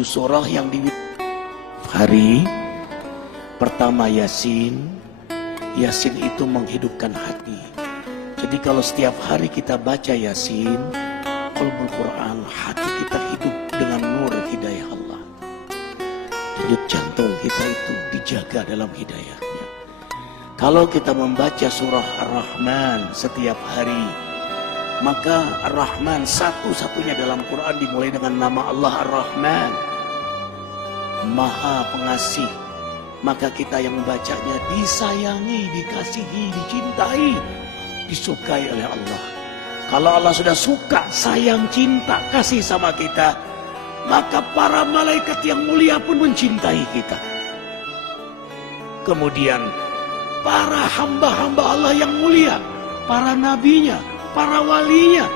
7 surah yang di hari pertama Yasin. Yasin itu menghidupkan hati. Jadi kalau setiap hari kita baca Yasin, qalbul Quran, hati kita hidup dengan nur hidayah Allah. Denyut jantung kita itu dijaga dalam hidayahnya. Kalau kita membaca surah Ar-Rahman setiap hari, maka Ar-Rahman satu-satunya dalam Quran dimulai dengan nama Allah Ar-Rahman, Maha Pengasih. Maka kita yang membacanya disayangi, dikasihi, dicintai, disukai oleh Allah. Kalau Allah sudah suka, sayang, cinta, kasih sama kita, maka para malaikat yang mulia pun mencintai kita. Kemudian para hamba-hamba Allah yang mulia, para nabinya, para walinya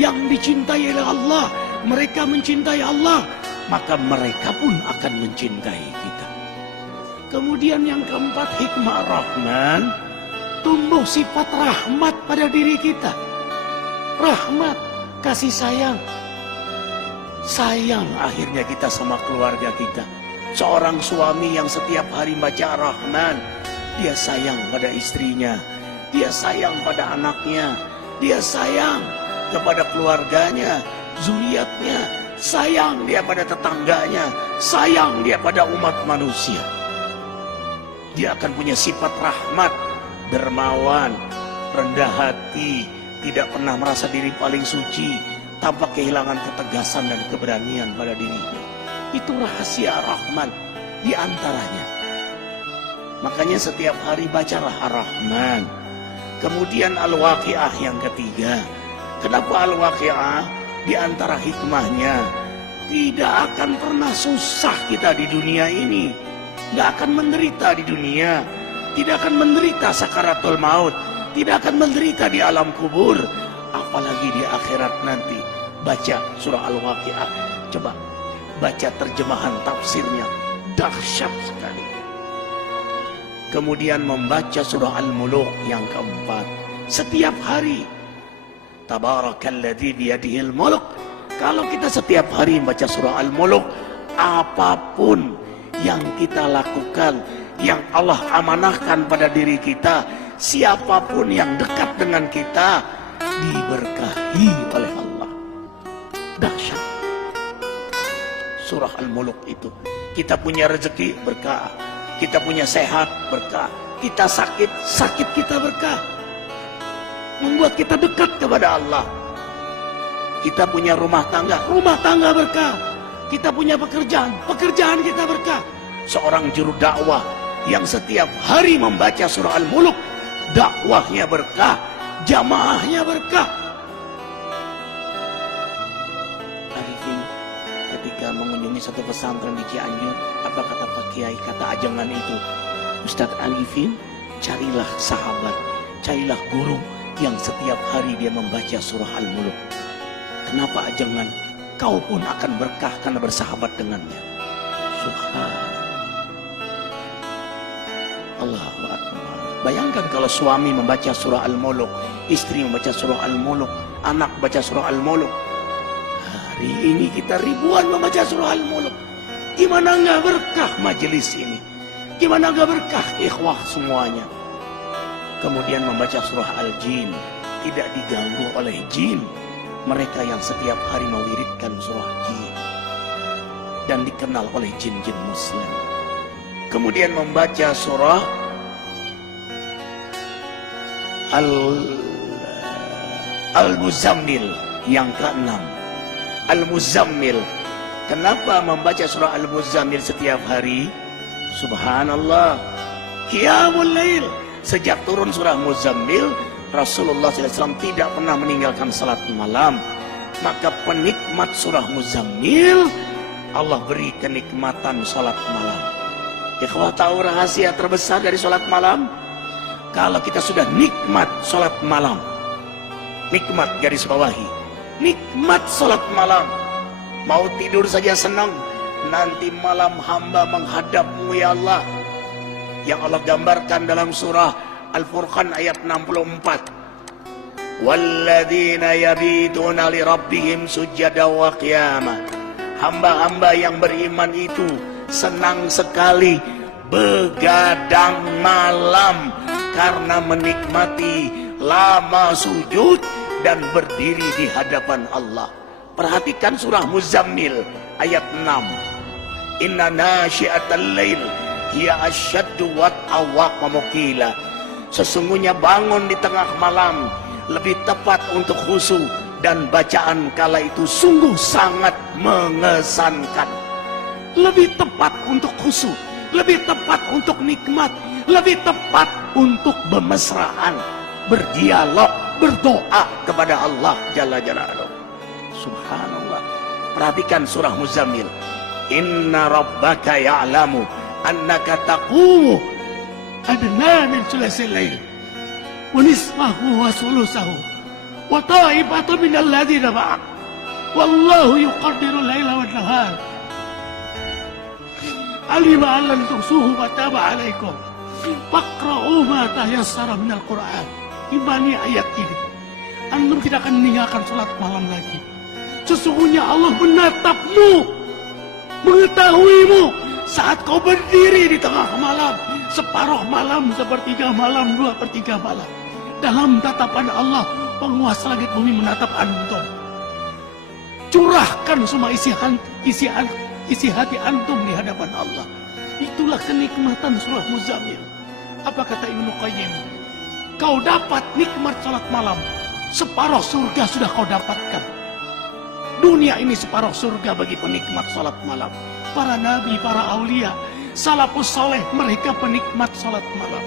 yang dicintai oleh Allah, mereka mencintai Allah, maka mereka pun akan mencintai kita. Kemudian yang keempat, hikmah Rahman, tumbuh sifat rahmat pada diri kita. Rahmat, kasih sayang. Sayang akhirnya kita sama keluarga kita. Seorang suami yang setiap hari baca Rahman, dia sayang pada istrinya, dia sayang pada anaknya, dia sayang kepada keluarganya, zuriatnya, sayang dia pada tetangganya, sayang dia pada umat manusia. Dia akan punya sifat rahmat, dermawan, rendah hati, tidak pernah merasa diri paling suci, tanpa kehilangan ketegasan dan keberanian pada dirinya. Itu rahasia Rahman di antaranya. Makanya setiap hari bacalah Ar-Rahman. Kemudian Al-Waqi'ah yang ketiga. Kenapa Al-Waqi'ah? Di antara hikmahnya, tidak akan pernah susah kita di dunia ini. Nggak akan menderita di dunia, tidak akan menderita sakaratul maut, tidak akan menderita di alam kubur, apalagi di akhirat nanti. Baca surah Al-Waqi'ah, coba baca terjemahan tafsirnya, dahsyat sekali. Kemudian membaca surah Al-Muluk yang keempat setiap hari. Tabarakalladzi biyadihil muluk. Kalau kita setiap hari membaca surah Al-Muluk, apapun yang kita lakukan, yang Allah amanahkan pada diri kita, siapapun yang dekat dengan kita, diberkahi oleh Allah. Dahsyat surah Al-Muluk itu. Kita punya rezeki, berkah. Kita punya sehat, berkah. Kita sakit, sakit kita berkah. Membuat kita dekat kepada Allah. Kita punya rumah tangga berkah. Kita punya pekerjaan, pekerjaan kita berkah. Seorang juru dakwah yang setiap hari membaca surah Al-Muluk, dakwahnya berkah, jamaahnya berkah. Arifin ketika mengunjungi satu pesantren di Cianjur, apa kata Pak Kiai, kata ajengan itu, Ustadz Arifin, carilah sahabat, carilah guru yang setiap hari dia membaca surah Al-Muluk. Kenapa ajengan? Kau pun akan berkah karena bersahabat dengannya. Subhanallah. Allahu Akbar. Bayangkan kalau suami membaca surah Al-Muluk, istri membaca surah Al-Muluk, anak baca surah Al-Muluk. Hari ini kita ribuan membaca surah Al-Muluk. Gimana nggak berkah majelis ini? Gimana nggak berkah ikhwah semuanya? Kemudian membaca surah Al-Jin, tidak diganggu oleh jin. Mereka yang setiap hari mewiridkan surah jin dan dikenal oleh jin-jin muslim. Kemudian membaca surah Al-Muzammil yang ke-6. Al-Muzammil. Kenapa membaca surah Al-Muzammil setiap hari? Subhanallah. Qiyamul Lail. Sejak turun surah Muzammil, Rasulullah SAW tidak pernah meninggalkan salat malam. Maka penikmat surah Muzammil, Allah beri kenikmatan salat malam. Ikhwah, tahu rahasia terbesar dari salat malam? Kalau kita sudah nikmat salat malam, nikmat garis bawahi, nikmat salat malam, mau tidur saja senang, nanti malam hamba menghadapmu ya Allah. Yang Allah gambarkan dalam surah Al-Furqan ayat 64. Walladzina yabituna li rabbihim sujada wa qiyama. hamba-hamba yang beriman itu senang sekali begadang malam karena menikmati lama sujud dan berdiri di hadapan Allah. Perhatikan surah Muzammil ayat 6. Inna nasyi'atal lail hiya asyaddu wat'a wa qila. Sesungguhnya bangun di tengah malam lebih tepat untuk khusyuk dan bacaan kala itu sungguh sangat mengesankan. Lebih tepat untuk khusyuk, lebih tepat untuk nikmat, lebih tepat untuk bermesraan, berdialog, berdoa kepada Allah Jalla Jalaluhu. Subhanallah. Perhatikan surah Muzammil. Inna rabbaka ya'lamu annaka taqumu adna min thulutsil lail wa nisfahu wa thulutsahu wa ta'ifatu minal ladzina ma'ak wallahu yuqaddiru laila wan nahar alima an lan tuhsuhu wa taba alaikum faqra'u ma tayassara minal Qur'an. Imani ayat ini, antum tidak akan meninggalkan salat malam lagi. Sesungguhnya Allah menatapmu, mengetahuimu saat kau berdiri di tengah malam, separuh malam, sepertiga malam, 2/3 malam. Dalam tatapan Allah, penguasa langit bumi menatap antum. Curahkan semua isi hati antum di hadapan Allah. Itulah kenikmatan surah Muzammil. Apa kata Ibnu Qayyim? Kau dapat nikmat salat malam, separuh surga sudah kau dapatkan. Dunia ini separuh surga bagi penikmat salat malam. Para nabi, para aulia, salafus saleh, mereka penikmat salat malam.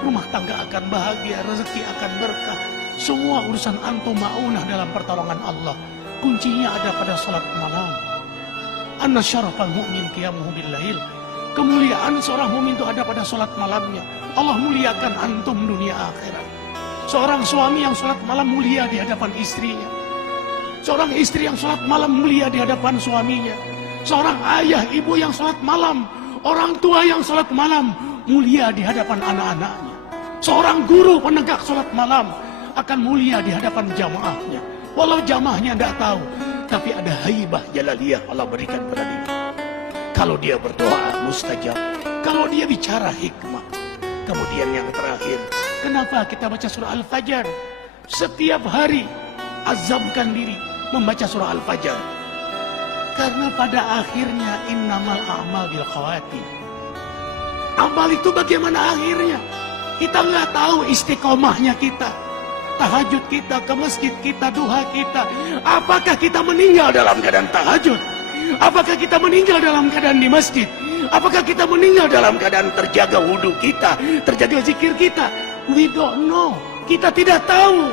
Rumah tangga akan bahagia, rezeki akan berkah. Semua urusan antum ma'unah dalam pertolongan Allah. Kuncinya ada pada salat malam. Anna syarafal mu'min qiyamuhu bil lail. Kemuliaan seorang mukmin itu ada pada salat malamnya. Allah muliakan antum dunia akhirat. Seorang suami yang salat malam mulia di hadapan istrinya. Seorang istri yang salat malam mulia di hadapan suaminya. Seorang ayah, ibu yang salat malam, orang tua yang salat malam mulia di hadapan anak-anaknya. Seorang guru penegak salat malam akan mulia di hadapan jamaahnya. Walau jamaahnya tidak tahu, tapi ada haibah jalaliyah Allah berikan pada dia. Kalau dia berdoa mustajab, kalau dia bicara hikmah. Kemudian yang terakhir, kenapa kita baca surah Al-Fajr? Setiap hari azamkan diri membaca surah Al-Fajr. Karena pada akhirnya innamal a'mal bil khawatim. Amal itu bagaimana akhirnya? Kita nggak tahu istiqomahnya kita. Tahajud kita, ke masjid kita, duha kita. Apakah kita meninggal dalam keadaan tahajud? Apakah kita meninggal dalam keadaan di masjid? Apakah kita meninggal dalam keadaan terjaga wudhu kita, terjaga zikir kita? We don't know. Kita tidak tahu.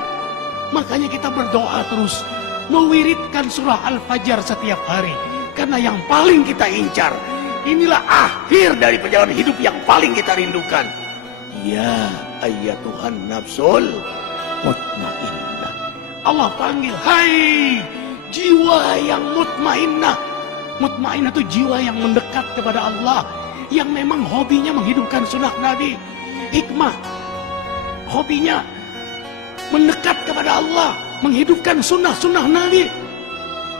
Makanya kita berdoa terus, mewiridkan surah Al-Fajr setiap hari. Karena yang paling kita incar, inilah akhir dari perjalanan hidup yang paling kita rindukan. Ya ayyatuhan nafsul mutmainnah. Allah panggil, hai jiwa yang mutmainnah. Mutmainnah itu jiwa yang mendekat kepada Allah, yang memang hobinya menghidupkan sunnah Nabi. Hikmah, hobinya mendekat kepada Allah, menghidupkan sunnah-sunnah Nabi.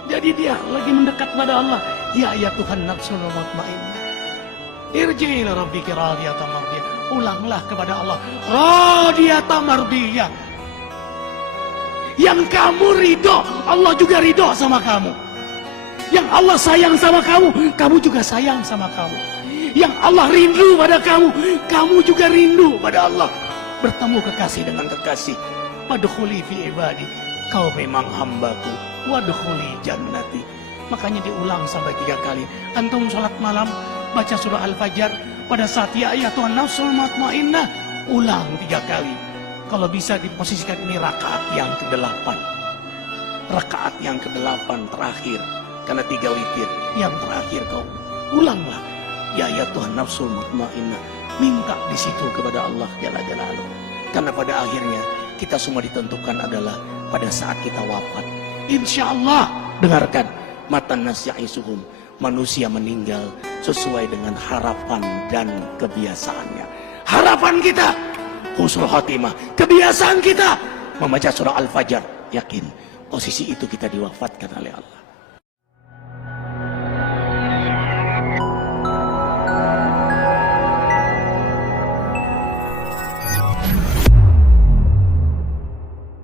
Jadi dia lagi mendekat kepada Allah. Ya Tuhan nafsul mutmainnah, irji ila rabbika radiyatan mardiyah. Ulanglah kepada Allah, radiyatan mardiyah. Yang kamu ridho, Allah juga ridho sama kamu. Yang Allah sayang sama kamu, kamu juga sayang sama kamu. Yang Allah rindu pada kamu, kamu juga rindu pada Allah. Bertemu kekasih dengan kekasih. Wadkhuli fi ibadi, kau memang hambaku. Wadkhuli jannati. Makanya diulang sampai 3 kali. Antum sholat malam, baca surah Al-Fajr. Pada saat ya Tuhan nafsul mutmainnah, ulang 3 kali. Kalau bisa diposisikan ini rakaat yang ke-8. Rakaat yang ke-8 terakhir. Karena 3 witir. Yang terakhir kau ulanglah. Ya Tuhan nafsul mutmainnah. Minta di situ kepada Allah Jalla Jalaluhu. Karena pada akhirnya kita semua ditentukan adalah pada saat kita wafat. Insya Allah, dengarkan. Matan nas ya'isuhum. Manusia meninggal sesuai dengan harapan dan kebiasaannya. Harapan kita husnul khotimah. Kebiasaan kita membaca surah Al-Fajr. Yakin posisi itu kita diwafatkan oleh Allah.